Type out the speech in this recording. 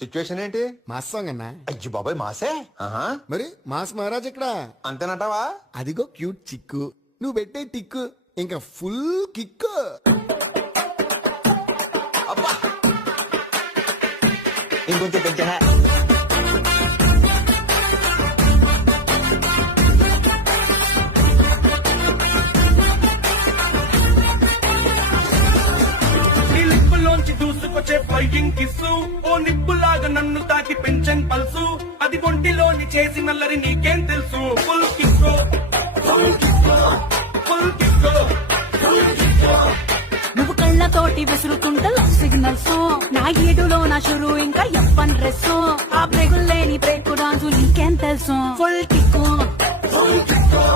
Situation ఏంటి? Mass song అన్నా. అయ్యి బాబాయ్ మాసే. ఆహా, మరి మాస్ మహారాజ్ ఇక్కడ. అంతేనటావా? అదిగో క్యూట్ చిక్కు, నువ్వు పెట్టే టిక్కు ఇంకా ఫుల్ కిక్. అబ్బా ఇంకొంచెం పెంచా. దూసుకొచ్చే ఫైటింగ్ కిస్సు ఓ నిప్పులాగా నన్ను తాకి పెంచన్ పల్సు అది ఒంటిలోని చేసి నల్లరి నీకేం తెలుసు. ఫుల్ కిస్కో ఫుల్ కిస్కో ఫుల్ కిస్కో. నువ్వు కళ్ళతోటి విసురుతుంటే లవ్ సిగ్నల్స్, నా ఏడులో నా షురు ఇంకా ఎప్పన్ డ్రెస్, ఆ బ్రేకులు లేని బ్రేక్ డాన్సు నీకేం తెలుసు. Full kick full Kisko